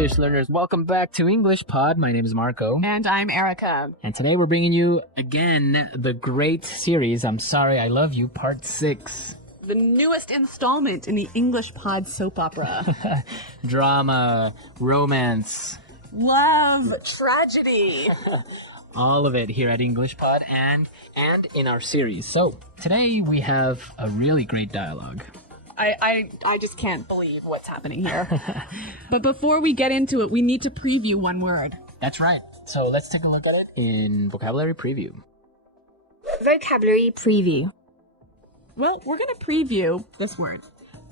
English learners, welcome back to English Pod. My name is Marco. And I'm Erica. And today we're bringing you, again, the great series, I'm Sorry I Love You, Part 6. The newest installment in the English Pod soap opera. Drama, romance. Love, tragedy. All of it here at English Pod and in our series. So, today we have a really great dialogue. I just can't believe what's happening here. But before we get into it, we need to preview one word. That's right. So let's take a look at it in vocabulary preview. Vocabulary preview. Well, we're going to preview this word.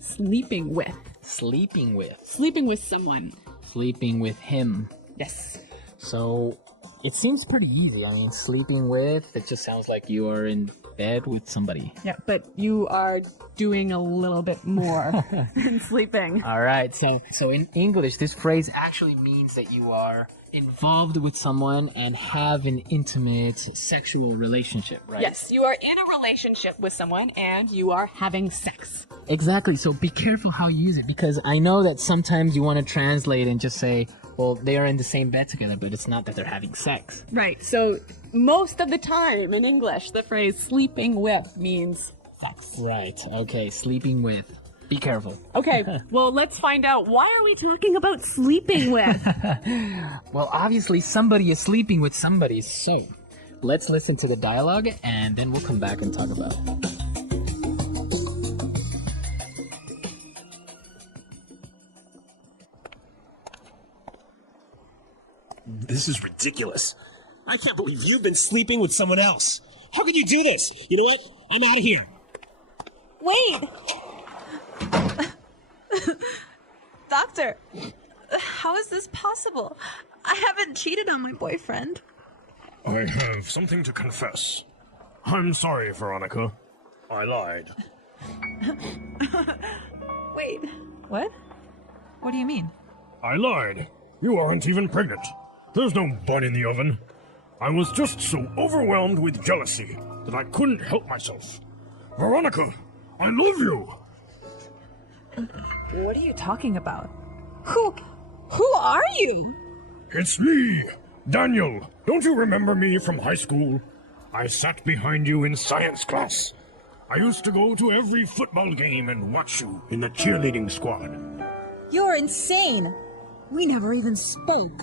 Sleeping with. Sleeping with. Sleeping with someone. Sleeping with him. Yes. So it seems pretty easy. I mean, sleeping with, it just sounds like you are in bed with somebody. Yeah, but you are doing a little bit more than sleeping. All right. So in English, this phrase actually means that you are involved with someone and have an intimate sexual relationship, right? Yes, you are in a relationship with someone and you are having sex. Exactly. So be careful how you use it, because I know that sometimes you want to translate and just say, well, they are in the same bed together, but it's not that they're having sex. Right. So most of the time in English, the phrase sleeping with means sex. Right. Okay. Sleeping with. Be careful. Okay. Well, let's find out. Why are we talking about sleeping with? Well, obviously somebody is sleeping with somebody. So let's listen to the dialogue and then we'll come back and talk about it. This is ridiculous. I can't believe you've been sleeping with someone else. How could you do this? You know what? I'm out of here. Wait! Doctor, how is this possible? I haven't cheated on my boyfriend. I have something to confess. I'm sorry, Veronica. I lied. Wait, what? What do you mean? I lied. You aren't even pregnant. There's no bun in the oven. I was just so overwhelmed with jealousy that I couldn't help myself. Veronica, I love you. What are you talking about? Who are you? It's me, Daniel. Don't you remember me from high school? I sat behind you in science class. I used to go to every football game and watch you in the cheerleading squad. You're insane. We never even spoke.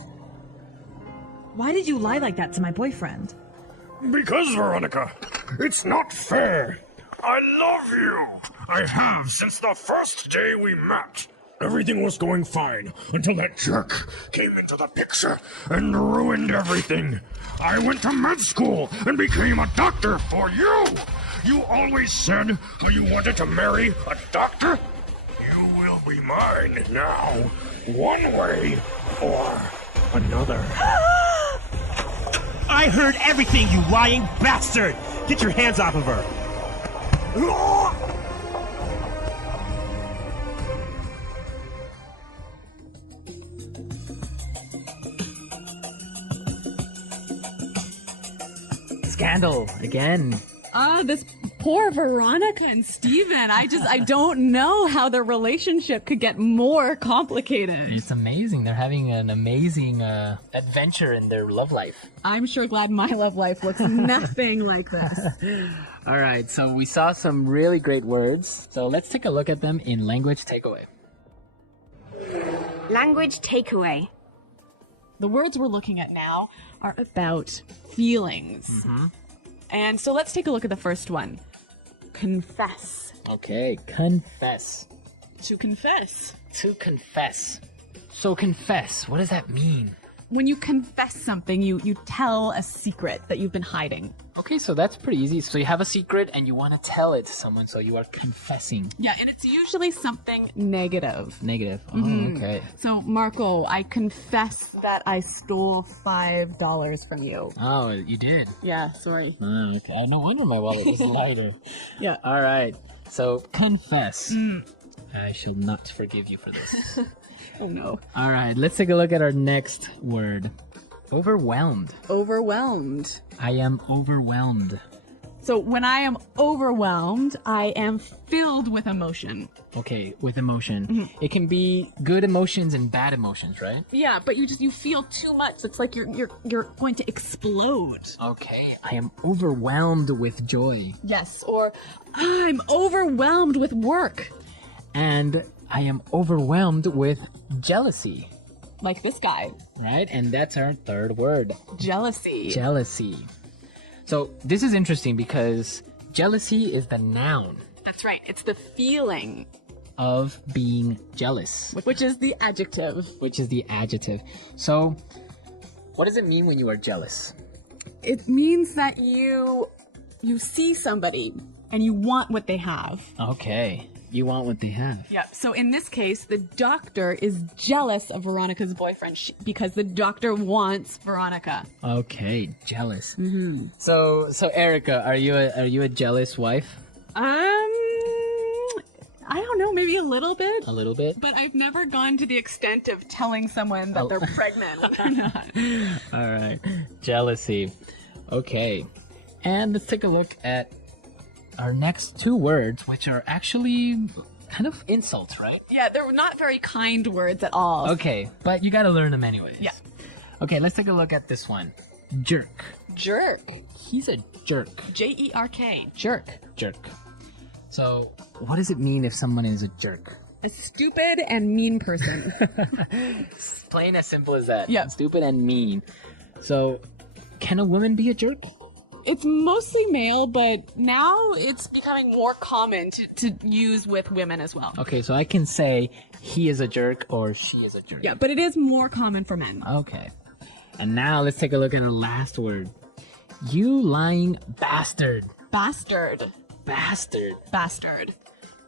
Why did you lie like that to my boyfriend? Because, Veronica, it's not fair. I love you. I have since the first day we met. Everything was going fine until that jerk came into the picture and ruined everything. I went to med school and became a doctor for you. You always said when you wanted to marry a doctor, you will be mine now, one way or another. I heard everything, you lying bastard! Get your hands off of her! Scandal again. This poor Veronica and Steven. I don't know how their relationship could get more complicated. It's amazing. They're having an amazing adventure in their love life. I'm sure glad my love life looks nothing like this. All right, so we saw some really great words. So let's take a look at them in language takeaway. Language takeaway. The words we're looking at now are about feelings. Mm-hmm. And so let's take a look at the first one. Confess. Okay, confess. To confess. To confess. So confess, what does that mean? When you confess something, you tell a secret that you've been hiding. Okay, so that's pretty easy. So you have a secret and you want to tell it to someone, so you are confessing. Yeah, and it's usually something negative. Negative. Oh, okay. So, Marco, I confess that I stole $5 from you. Oh, you did? Yeah, sorry. Oh, okay. No wonder my wallet was lighter. Yeah. All right. So, confess. I shall not forgive you for this. Oh, no. All right, let's take a look at our next word. Overwhelmed. Overwhelmed. I am overwhelmed. So when I am overwhelmed, I am filled with emotion. Okay, with emotion. It can be good emotions and bad emotions, right? Yeah, but you feel too much. It's like you're going to explode. Okay, I am overwhelmed with joy. Yes, or I'm overwhelmed with work. And I am overwhelmed with jealousy, Like this guy. right? And that's our third word, Jealousy. jealousy. So this is interesting because jealousy is the noun That's right. It's the feeling, of being jealous, which is the adjective. which is the adjective. So what does it mean when you are jealous? It means that you see somebody and you want what they have. Okay, you want what they have. Yeah. So in this case, the doctor is jealous of Veronica's boyfriend because the doctor wants Veronica. Okay, jealous. So Erica, are you a jealous wife? I don't know, maybe a little bit. A little bit. But I've never gone to the extent of telling someone that they're pregnant when they're not. All right, jealousy. Okay, and let's take a look at our next two words, which are actually kind of insults, right? Yeah, they're not very kind words at all. Okay, but you got to learn them anyways. Yeah. Okay, let's take a look at this one. Jerk. Jerk. He's a jerk. Jerk. Jerk. So, what does it mean if someone is a jerk? A stupid and mean person. Plain as simple as that. Yeah. Stupid and mean. So, can a woman be a jerk? It's mostly male, but now it's becoming more common to use with women as well. Okay, so I can say he is a jerk or she is a jerk. Yeah, but it is more common for men. Okay. And now let's take a look at our last word. You lying bastard. Bastard. Bastard. Bastard.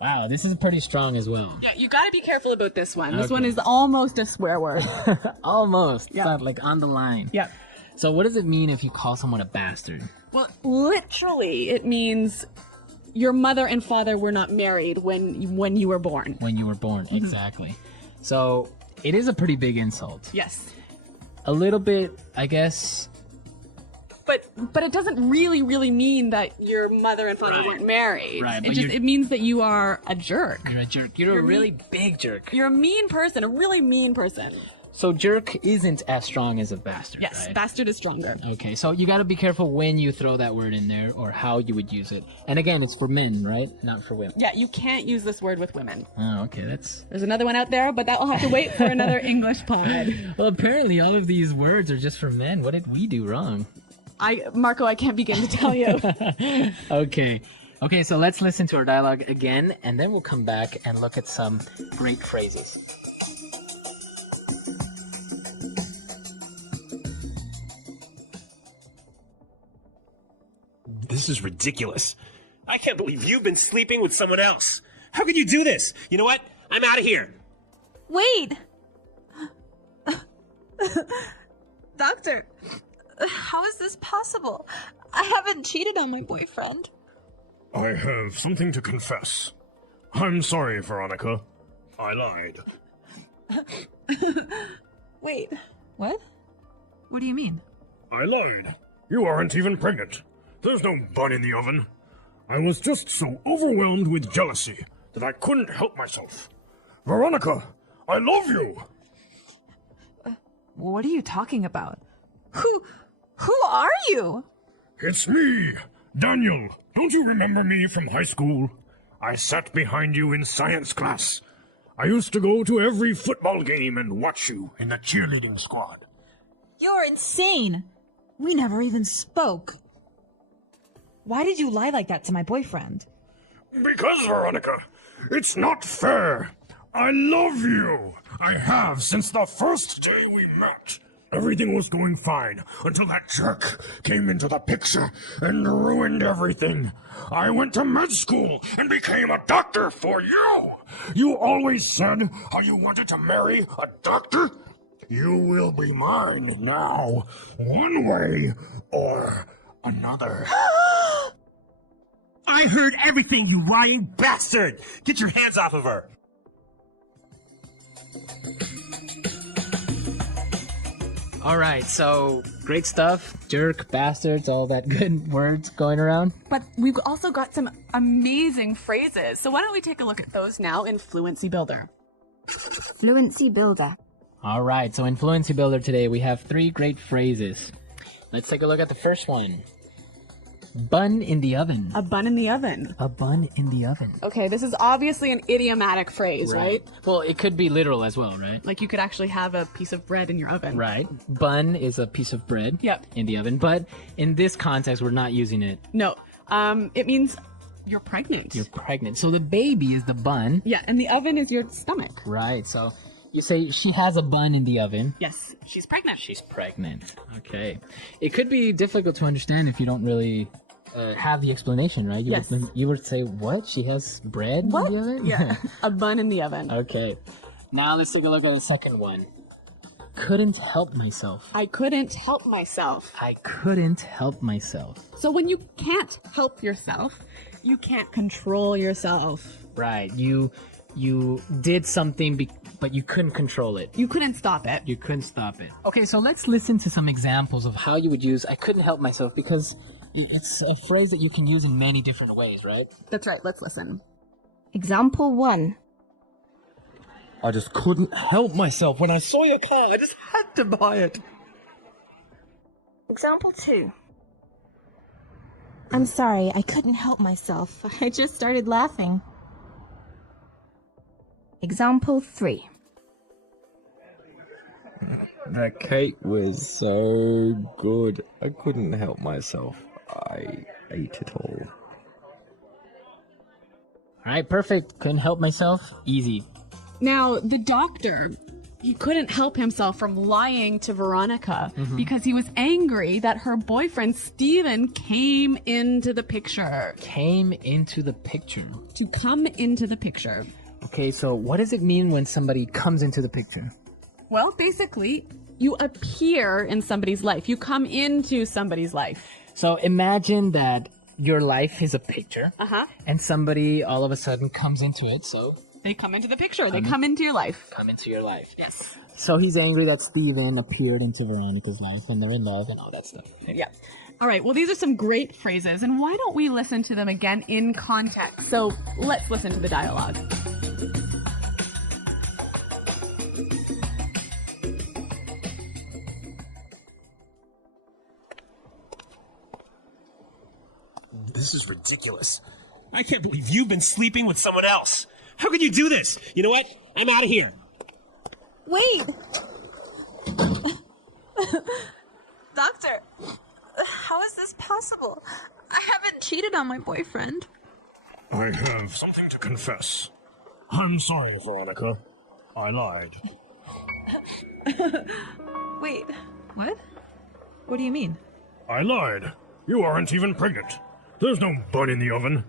Wow, this is pretty strong as well. Yeah, you gotta be careful about this one. This Okay. one is almost a swear word. Almost. Yeah. But like on the line. Yeah. So what does it mean if you call someone a bastard? Well, literally, it means your mother and father were not married when you were born. When you were born, exactly. So it is a pretty big insult. Yes. A little bit, I guess. But it doesn't really mean that your mother and father weren't married. Right, It but just you're- it means that you are a jerk. You're a jerk. You're a really big jerk. You're a mean person, a really mean person. So jerk isn't as strong as a bastard, Yes, right? bastard is stronger. Okay, so you got to be careful when you throw that word in there or how you would use it. And again, it's for men, right? Not for women. Yeah, you can't use this word with women. Oh, okay, that's... There's another one out there, but that will have to wait for another English pod. Well, apparently all of these words are just for men. What did we do wrong? Marco, I can't begin to tell you. Okay. Okay, so let's listen to our dialogue again, and then we'll come back and look at some great phrases. This is ridiculous. I can't believe you've been sleeping with someone else. How could you do this? You know what? I'm out of here. Wait! Doctor, how is this possible? I haven't cheated on my boyfriend. I have something to confess. I'm sorry, Veronica. I lied. Wait, what? What do you mean? I lied. You aren't even pregnant. There's no bun in the oven. I was just so overwhelmed with jealousy that I couldn't help myself. Veronica, I love you! What are you talking about? Who are you? It's me, Daniel. Don't you remember me from high school? I sat behind you in science class. I used to go to every football game and watch you in the cheerleading squad. You're insane. We never even spoke. Why did you lie like that to my boyfriend? Because, Veronica, it's not fair. I love you. I have since the first day we met. Everything was going fine until that jerk came into the picture and ruined everything. I went to med school and became a doctor for you. You always said how you wanted to marry a doctor. You will be mine now, one way or another. I heard everything, you lying bastard! Get your hands off of her! All right, so Great stuff. Jerk, bastards, all that good words going around. But we've also got some amazing phrases. So why don't we take a look at those now in Fluency Builder? Fluency builder. All right, so in Fluency Builder today, we have 3 great phrases. Let's take a look at the first one. Bun in the oven. A bun in the oven. A bun in the oven. Okay, this is obviously an idiomatic phrase, right? Well, it could be literal as well, right? Like you could actually have a piece of bread in your oven. Right. Bun is a piece of bread Yep. in the oven, but in this context, we're not using it. No, it means you're pregnant. You're pregnant. So the baby is the bun. Yeah, and the oven is your stomach. Right. So you say she has a bun in the oven. Yes, she's pregnant. She's pregnant. Okay. It could be difficult to understand if you don't really have the explanation, right? Yes. You would say, what? She has bread What? in the oven? Yeah, a bun in the oven. Okay. Now let's take a look at the second one. Couldn't help myself. I couldn't help myself. I couldn't help myself. So when you can't help yourself, you can't control yourself. Right. You did something, but you couldn't control it. You couldn't stop it. You couldn't stop it. Okay, so let's listen to some examples of how you would use I couldn't help myself, because it's a phrase that you can use in many different ways, right? That's right. Let's listen. Example 1. I just couldn't help myself when I saw your car. I just had to buy it. Example 2. I'm sorry, I couldn't help myself. I just started laughing. Example 3. That cake was so good. I couldn't help myself. I ate it all. All right, perfect. Couldn't help myself. Easy. Now, the doctor, he couldn't help himself from lying to Veronica because he was angry that her boyfriend, Steven, came into the picture. Came into the picture. To come into the picture. Okay, so what does it mean when somebody comes into the picture? Well, basically, you appear in somebody's life. You come into somebody's life. So imagine that your life is a picture, Uh-huh. and somebody all of a sudden comes into it, so They come into the picture. They come into your life. come into your life. Yes. So he's angry that Steven appeared into Veronica's life, and they're in love and all that stuff. Yeah. All right. Well, these are some great phrases, and why don't we listen to them again in context? So let's listen to the dialogue. This is ridiculous. I can't believe you've been sleeping with someone else. How could you do this? You know what? I'm out of here. Wait! Doctor, how is this possible? I haven't cheated on my boyfriend. I have something to confess. I'm sorry, Veronica. I lied. Wait, what? What do you mean? I lied. You aren't even pregnant. There's no bun in the oven.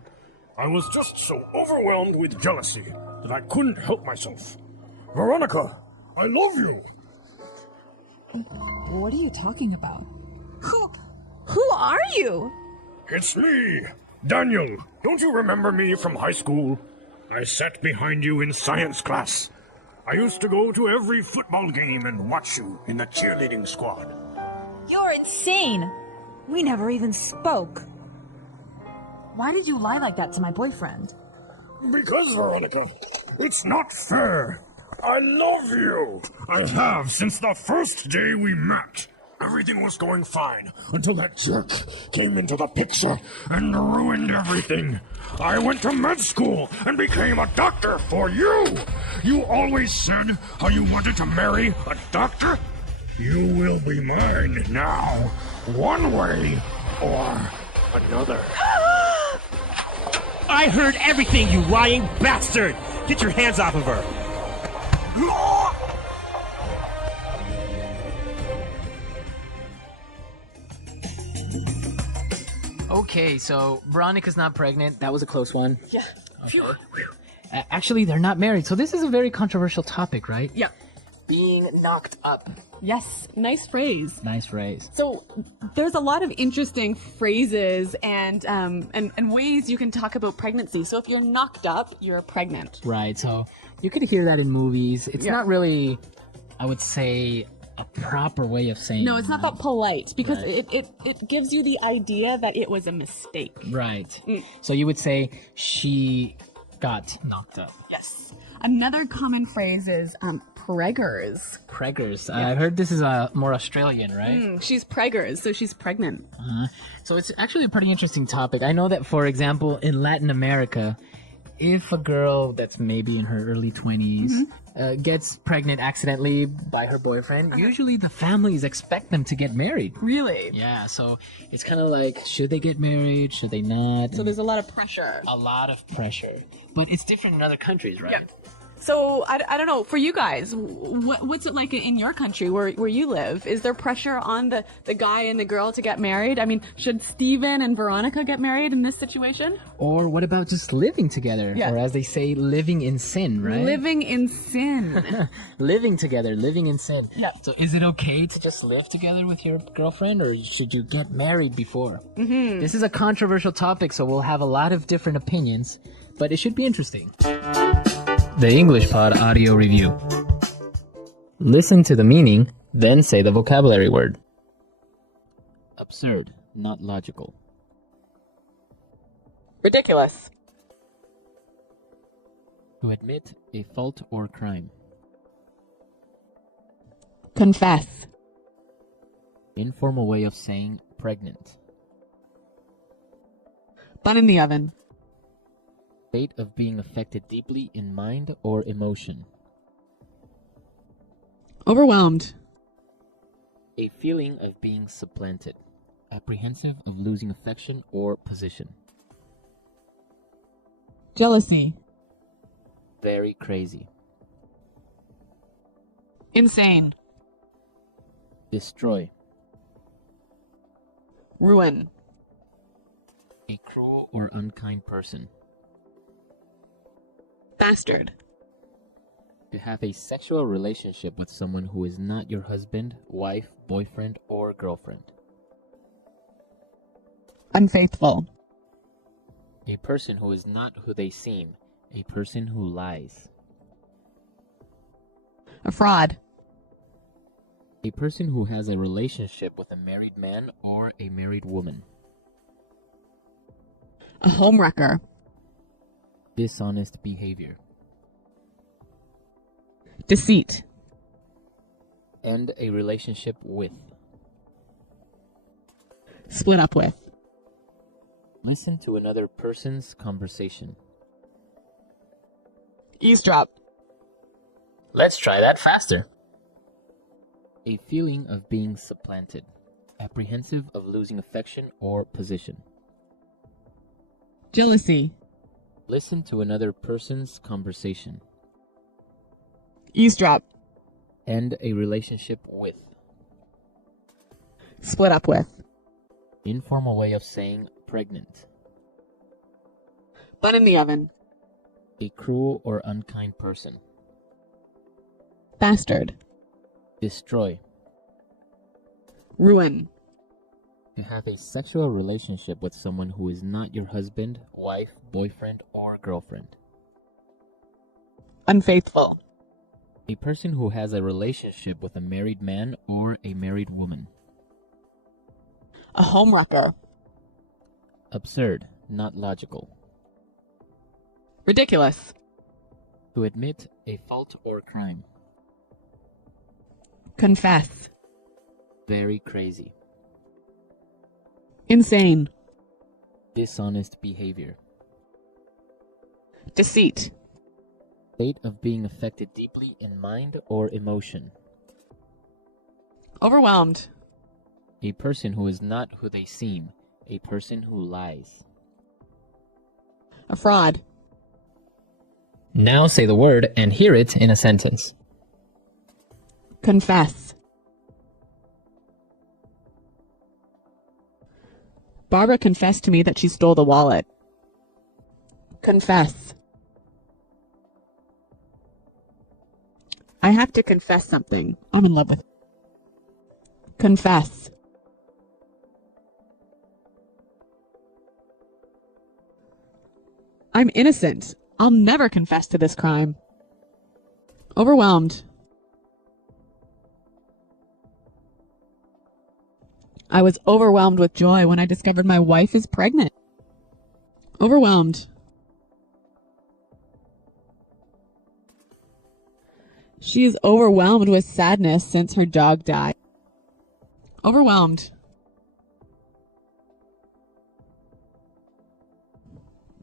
I was just so overwhelmed with jealousy that I couldn't help myself. Veronica, I love you. What are you talking about? Who are you? It's me, Daniel. Don't you remember me from high school? I sat behind you in science class. I used to go to every football game and watch you in the cheerleading squad. You're insane! We never even spoke. Why did you lie like that to my boyfriend? Because, Veronica, it's not fair. I love you. I have since the first day we met. Everything was going fine until that jerk came into the picture and ruined everything. I went to med school and became a doctor for you. You always said how you wanted to marry a doctor. You will be mine now, one way or another. I heard everything, you lying bastard! Get your hands off of her! Okay, so Veronica's not pregnant. That was a close one. Yeah. Okay. Actually, they're not married, so this is a very controversial topic, right? Yeah. Being knocked up. Yes. Nice phrase. Nice phrase. So there's a lot of interesting phrases and ways you can talk about pregnancy. So if you're knocked up, you're pregnant. Right, so you could hear that in movies. It's Yeah. not really, I would say, a proper way of saying. No, it's not that polite because Right. it gives you the idea that it was a mistake. Right. So you would say she got knocked up. Yes. Another common phrase is preggers. Preggers. I heard this is more Australian, right? She's preggers, so she's pregnant. So it's actually a pretty interesting topic. I know that, for example, in Latin America, if a girl that's maybe in her early 20s gets pregnant accidentally by her boyfriend, usually the families expect them to get married. Really? Yeah, so it's kind of like, should they get married? Should they not? So there's a lot of pressure. a lot of pressure. But it's different in other countries, right? Yeah. So I don't know, for you guys, what's it like in your country where you live? Is there pressure on the guy and the girl to get married? I mean, should Steven and Veronica get married in this situation? Or what about just living together? Yeah. Or as they say, living in sin, right? Living in sin. Living together, living in sin. Yeah. So is it okay to just live together with your girlfriend, or should you get married before? This is a controversial topic, so we'll have a lot of different opinions, but it should be interesting. The English Pod Audio Review. Listen to the meaning, then say the vocabulary word. Absurd, not logical. Ridiculous. To admit a fault or crime. Confess. Informal way of saying pregnant. Bun in the oven. State of being affected deeply in mind or emotion. Overwhelmed. A feeling of being supplanted. Apprehensive of losing affection or position. Jealousy. Very crazy. Insane. Destroy. Ruin. A cruel or unkind person. Bastard. To have a sexual relationship with someone who is not your husband, wife, boyfriend, or girlfriend. Unfaithful. A person who is not who they seem. A person who lies. A fraud. A person who has a relationship with a married man or a married woman. A homewrecker. Dishonest behavior. Deceit. End a relationship with. Split up with. Listen to another person's conversation. Eavesdrop. Let's try that faster. A feeling of being supplanted. Apprehensive of losing affection or position. Jealousy. Listen to another person's conversation. Eavesdrop. End a relationship with. Split up with. Informal way of saying pregnant. Bun in the oven. A cruel or unkind person. Bastard. Destroy. Ruin. To have a sexual relationship with someone who is not your husband, wife, boyfriend, or girlfriend. Unfaithful. A person who has a relationship with a married man or a married woman. A homewrecker. Absurd, not logical. Ridiculous. To admit a fault or crime. Confess. Very crazy. Insane. Dishonest behavior. Deceit. State of being affected deeply in mind or emotion. Overwhelmed. A person who is not who they seem. A person who lies. A fraud. Now say the word and hear it in a sentence. Confess. Barbara confessed to me that she stole the wallet. Confess. I have to confess something. I'm in love with. Confess. I'm innocent. I'll never confess to this crime. Overwhelmed. I was overwhelmed with joy when I discovered my wife is pregnant. Overwhelmed. She is overwhelmed with sadness since her dog died. Overwhelmed.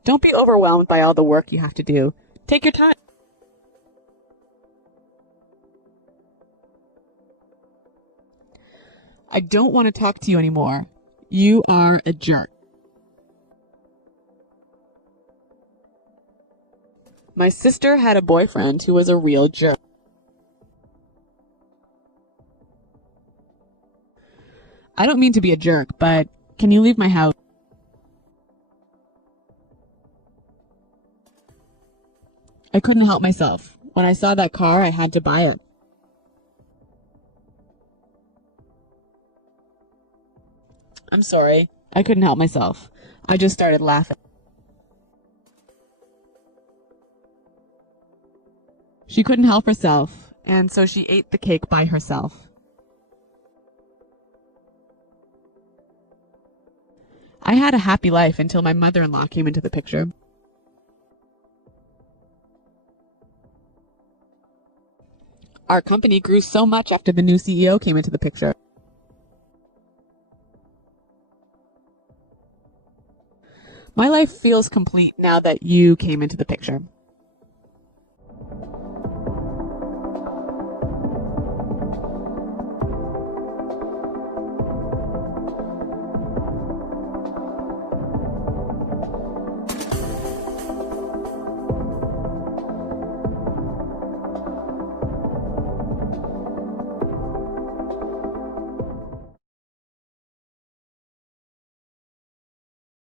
Don't be overwhelmed by all the work you have to do. Take your time. I don't want to talk to you anymore. You are a jerk. My sister had a boyfriend who was a real jerk. I don't mean to be a jerk, but can you leave my house? I couldn't help myself. When I saw that car, I had to buy it. I'm sorry. I couldn't help myself. I just started laughing. She couldn't help herself, and so she ate the cake by herself. I had a happy life until my mother-in-law came into the picture. Our company grew so much after the new CEO came into the picture. My life feels complete now that you came into the picture.